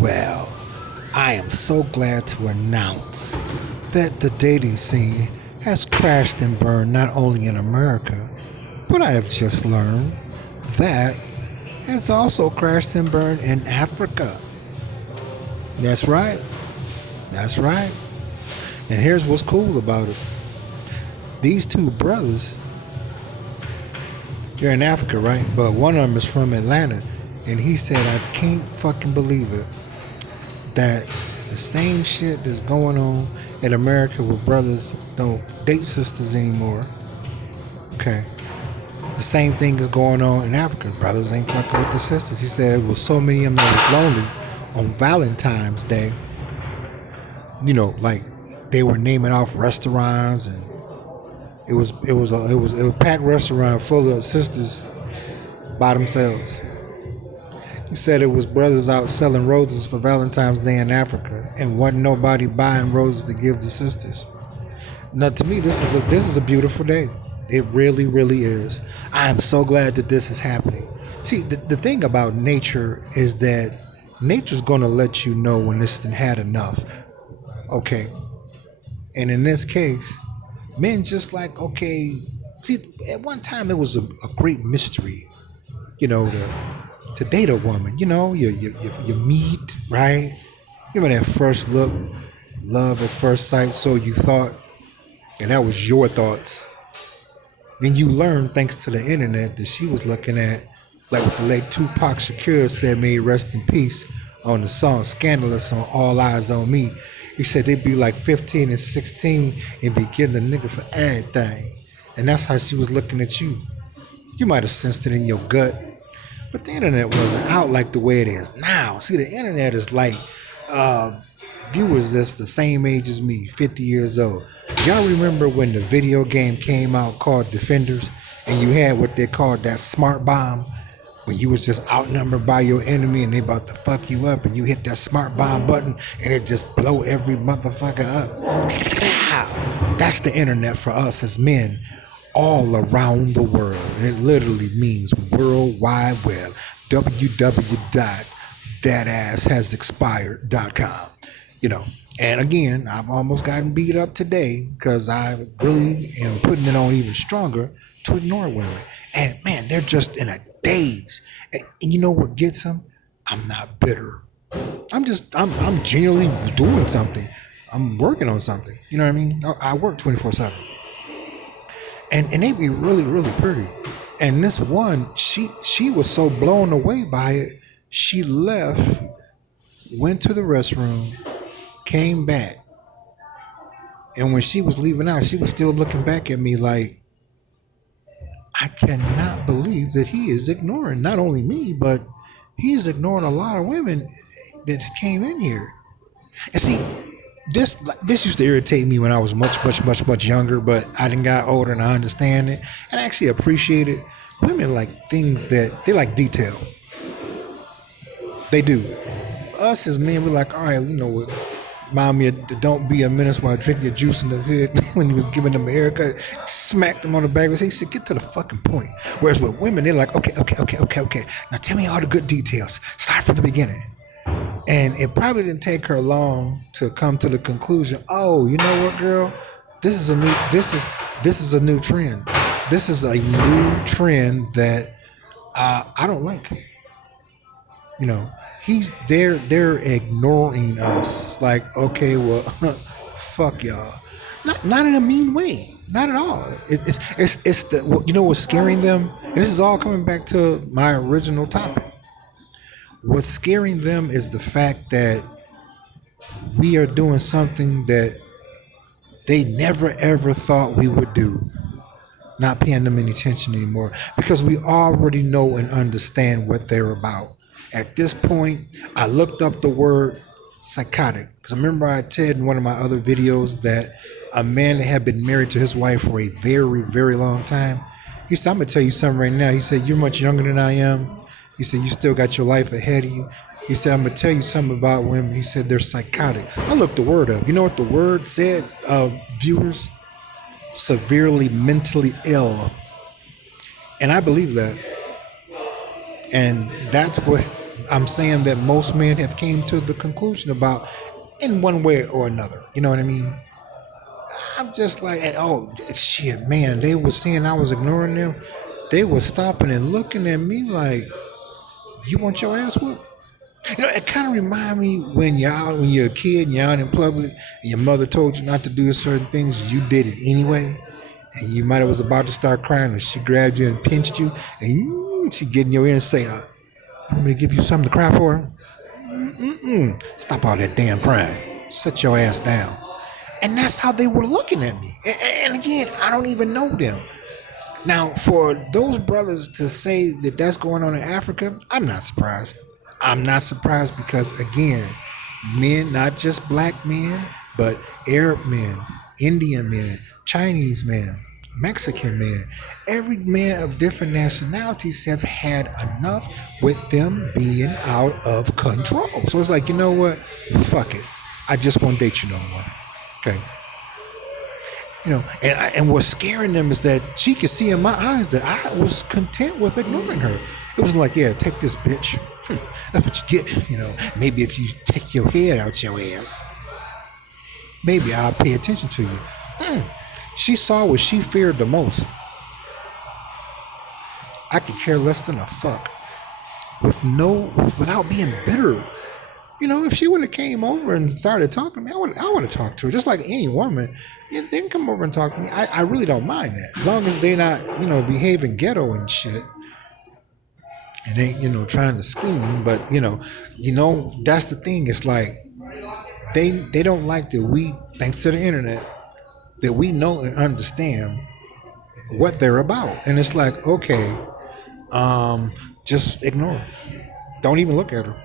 Well. I am so glad to announce that the dating scene has crashed and burned not only in America, but I have just learned that has also crashed and burned in Africa. That's right. That's right. And here's what's cool about it. These two brothers, they're in Africa, right? But one of them is from Atlanta. And he said, I can't fucking believe it that the same shit that's going on in America where brothers don't date sisters anymore. Okay. The same thing is going on in Africa. Brothers ain't fucking with the sisters. He said there was so many of them that was lonely on Valentine's Day. You know, like they were naming off restaurants, and it was a packed restaurant full of sisters by themselves. He said it was brothers out selling roses for Valentine's Day in Africa, and wasn't nobody buying roses to give the sisters. Now, to me, this is a beautiful day. It really, really is. I am so glad that this is happening. See, the thing about nature is that nature's going to let you know when it's had enough. Okay. And in this case, men just like, okay. See, at one time it was a great mystery, you know, to date a woman. You know, you meet, right? You remember that first look, love at first sight, so you thought, and that was your thoughts. Then you learn, thanks to the internet, that she was looking at, like what the late Tupac Shakur said, may he rest in peace, on the song Scandalous on All Eyes on Me. He said they'd be like 15 and 16 and be getting a nigga for everything. And that's how she was looking at you. You might have sensed it in your gut. But the internet wasn't out like the way it is now. See, the internet is like viewers that's the same age as me, 50 years old. Y'all remember when the video game came out called Defenders, and you had what they called that smart bomb, when you was just outnumbered by your enemy and they about to fuck you up, and you hit that smart bomb button and it just blow every motherfucker up. That's the internet for us as men all around the world. It literally means World Wide Web. www.thatasshasexpired.com. You know. And again, I've almost gotten beat up today because I really am putting it on even stronger to ignore women. And man, they're just in a daze. And you know what gets them? I'm not bitter. I'm genuinely doing something. I'm working on something. You know what I mean? I work 24/7. And they be really, really pretty. And this one, she was so blown away by it, she left, went to the restroom, came back, and when she was leaving out, she was still looking back at me like, I cannot believe that he is ignoring not only me, but he is ignoring a lot of women that came in here. And see, this used to irritate me when I was much younger, but I done got older and I understand it, and I actually appreciate it. Women like things that they like detail. They do. Us as men, we're like, all right, you know what? Remind me of Don't Be a Menace while drinking your juice in the hood when he was giving them a haircut, smacked them on the back. He said, get to the fucking point. Whereas with women, they're like, okay. Now tell me all the good details. Start from the beginning. And it probably didn't take her long to come to the conclusion, oh, you know what, girl? This is a new trend. This is a new trend that I don't like. You know. They're ignoring us. Like, okay, well, fuck y'all. Not in a mean way. Not at all. It's the, you know what's scaring them? And this is all coming back to my original topic. What's scaring them is the fact that we are doing something that they never ever thought we would do. Not paying them any attention anymore because we already know and understand what they're about. At this point, I looked up the word psychotic because I remember I said in one of my other videos that a man that had been married to his wife for a very, very long time. He said, I'm going to tell you something right now. He said, you're much younger than I am. He said, you still got your life ahead of you. He said, I'm going to tell you something about women. He said, they're psychotic. I looked the word up. You know what the word said, viewers? Severely mentally ill. And I believe that. And that's what I'm saying that most men have came to the conclusion about in one way or another. You know what I mean? I'm just like, oh shit, man. They were seeing I was ignoring them. They were stopping and looking at me like, you want your ass whooped? You know, it kind of remind me when when you're a kid and you're out in public and your mother told you not to do certain things, you did it anyway, and you might have was about to start crying, and she grabbed you and pinched you, and she get in your ear and say, "You want me to give you something to cry for? Stop all that damn crying. Sit your ass down." And that's how they were looking at me. And again, I don't even know them. Now, for those brothers to say that that's going on in Africa, I'm not surprised. I'm not surprised because, again, men, not just black men, but Arab men, Indian men, Chinese men, Mexican men, every man of different nationalities have had enough with them being out of control. So it's like, you know what? Fuck it. I just won't date you no more. Okay. You know, and what's scaring them is that she could see in my eyes that I was content with ignoring her. It was like, yeah, take this bitch. That's what you get. You know, maybe if you take your head out your ass, maybe I'll pay attention to you. She saw what she feared the most. I could care less than a fuck without being bitter. You know, if she would have came over and started talking to me, I would have talked to her. Just like any woman, yeah, they can come over and talk to me. I really don't mind that. As long as they're not, behaving ghetto and shit. And ain't, trying to scheme. But, that's the thing. It's like they don't like that we, thanks to the internet, that we know and understand what they're about. And it's like, okay, just ignore her. Don't even look at her.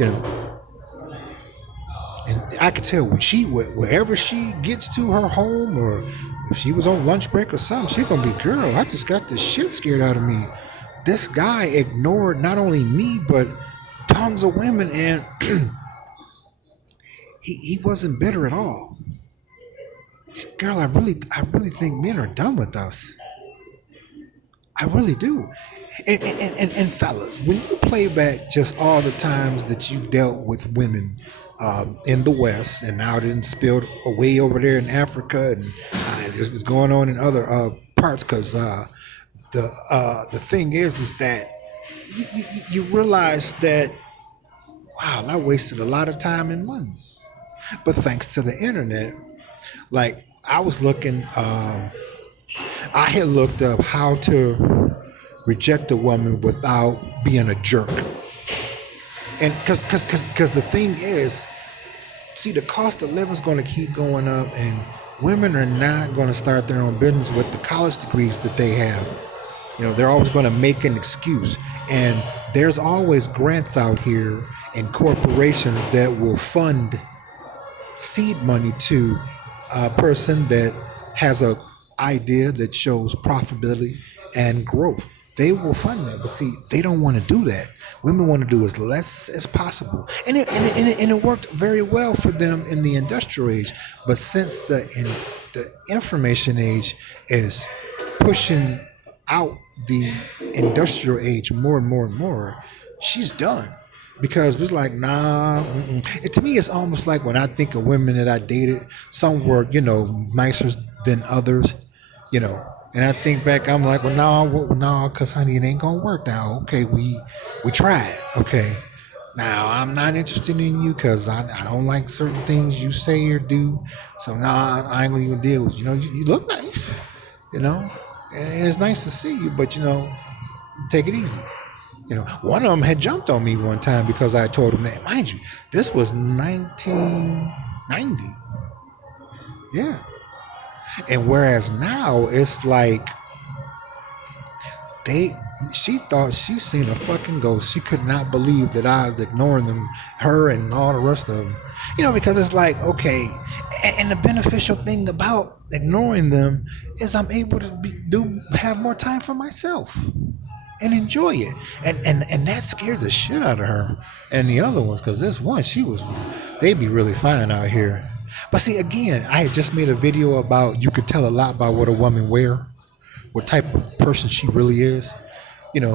And I could tell when wherever she gets to her home, or if she was on lunch break or something, she gonna be, girl, I just got the shit scared out of me. This guy ignored not only me but tons of women, and he wasn't bitter at all. Girl, I really think men are done with us. I really do. And fellas, when you play back just all the times that you've dealt with women in the West, and now it spilled away over there in Africa, and it's going on in other parts, because the thing is that you realize that, wow, I wasted a lot of time and money. But thanks to the internet, like I was looking, I had looked up how to reject a woman without being a jerk. And because the thing is, see, the cost of living is going to keep going up, and women are not going to start their own business with the college degrees that they have. They're always going to make an excuse. And there's always grants out here and corporations that will fund seed money to a person that has a idea that shows profitability and growth. They will fund that, but see, they don't want to do that. Women want to do as less as possible, and it worked very well for them in the industrial age. But since the information age is pushing out the industrial age more and more and more, she's done. Because it's like, nah. To me, it's almost like when I think of women that I dated, some were, nicer than others, And I think back, I'm like, well, no, because honey, it ain't gonna work now. Okay, we tried. Okay, now I'm not interested in you because I don't like certain things you say or do. So nah, I ain't gonna even deal with you. You look nice, and it's nice to see you, but take it easy. One of them had jumped on me one time because I told him that. Mind you, this was 1990. Yeah. And whereas now it's like she thought she seen a fucking ghost. She could not believe that I was ignoring them, her and all the rest of them. Because it's like, okay, and the beneficial thing about ignoring them is I'm able to have more time for myself and enjoy it. And that scared the shit out of her and the other ones, because this one, they'd be really fine out here. But see, again, I had just made a video about you could tell a lot about what a woman wear, what type of person she really is.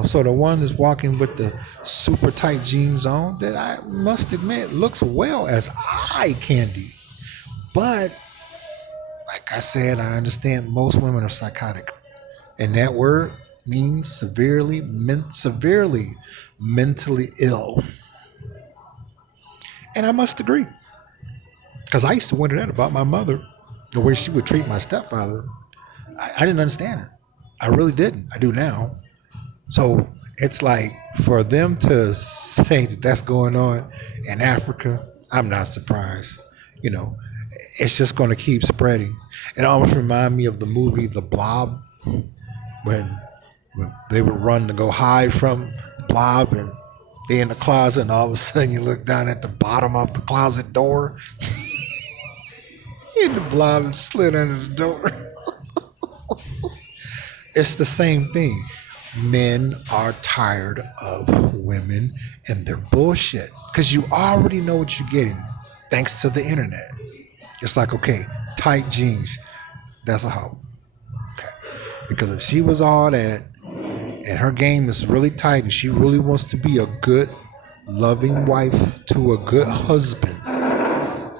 So the one that's walking with the super tight jeans on, that I must admit looks well as eye candy. But like I said, I understand most women are psychotic, and that word means severely mentally ill. And I must agree, because I used to wonder that about my mother, the way she would treat my stepfather. I didn't understand it. I really didn't. I do now. So it's like, for them to say that that's going on in Africa, I'm not surprised. You know, it's just going to keep spreading. It almost reminds me of the movie The Blob, when they would run to go hide from the Blob, and they in the closet, and all of a sudden you look down at the bottom of the closet door, and the Blob slid under the door. It's the same thing. Men are tired of women and their bullshit, because you already know what you're getting thanks to the internet. It's like, okay, tight jeans, that's a hoe. Okay. Because if she was all that and her game is really tight and she really wants to be a good, loving wife to a good husband,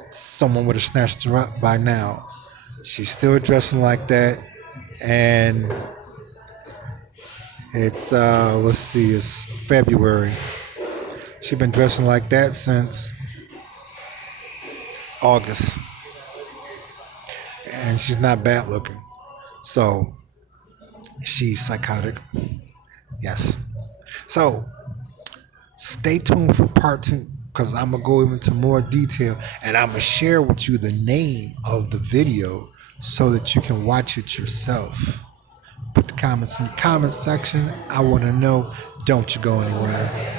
someone would have snatched her up by now. She's still dressing like that, and it's let's see, it's February. She's been dressing like that since August, and she's not bad looking. So she's psychotic. Yes. So stay tuned for part two, because I'm gonna go into more detail, and I'm gonna share with you the name of the video so that you can watch it yourself. Put the comments in the comments section. I want to know. Don't you go anywhere.